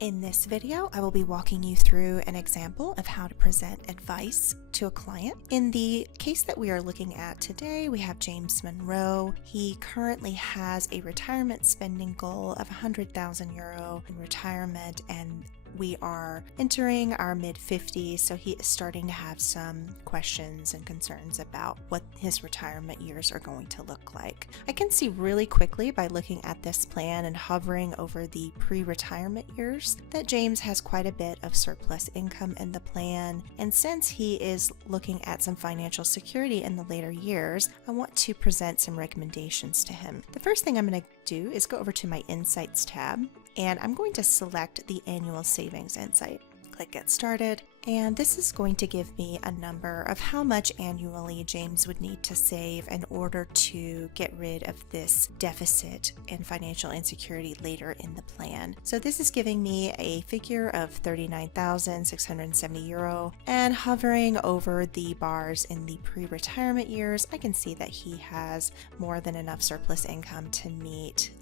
In this video, I will be walking you through an example of how to present advice to a client. In the case that we are looking at today, we have James Monroe. He currently has a retirement spending goal of €100,000 in retirement, and we are entering our mid-50s, so he is starting to have some questions and concerns about what his retirement years are going to look like. I can see really quickly by looking at this plan and hovering over the pre-retirement years that James has quite a bit of surplus income in the plan, and since he is looking at some financial security in the later years, I want to present some recommendations to him. The first thing I'm going to do is go over to my Insights tab, and I'm going to select the Annual Savings Insight. Click Get Started, and this is going to give me a number of how much annually James would need to save in order to get rid of this deficit and financial insecurity later in the plan. So this is giving me a figure of €39,670, and hovering over the bars in the pre-retirement years, I can see that he has more than enough surplus income to meet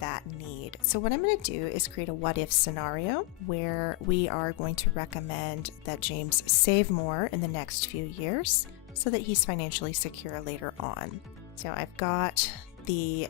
that need. So what I'm going to do is create a what if scenario where we are going to recommend that James save more in the next few years so that he's financially secure later on. So I've got the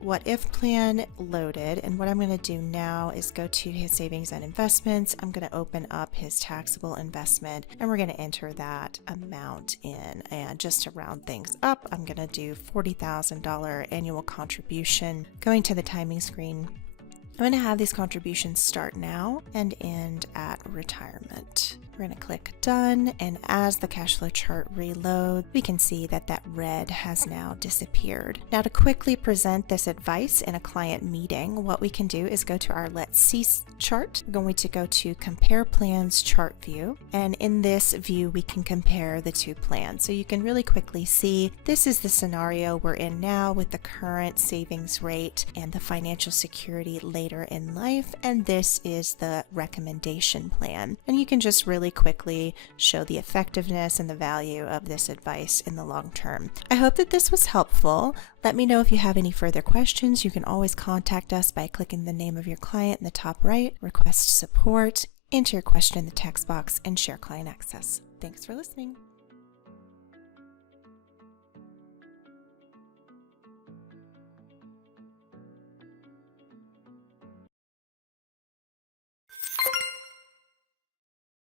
what if plan loaded, and what I'm going to do now is go to his savings and investments. I'm going to open up his taxable investment, and we're going to enter that amount in. And just to round things up, I'm going to do $40,000 annual contribution. Going to the timing screen, I'm going to have these contributions start now and end at retirement. We're going to click done, and as the cash flow chart reloads, we can see that that red has now disappeared. Now, to quickly present this advice in a client meeting, what we can do is go to our Let's See chart. We're going to go to Compare Plans Chart View, and in this view, we can compare the two plans. So you can really quickly see this is the scenario we're in now with the current savings rate and the financial security later in life, and this is the recommendation plan. And you can just really quickly show the effectiveness and the value of this advice in the long term. I hope that this was helpful. Let me know if you have any further questions. You can always contact us by clicking the name of your client in the top right, request support, enter your question in the text box, and share client access. Thanks for listening.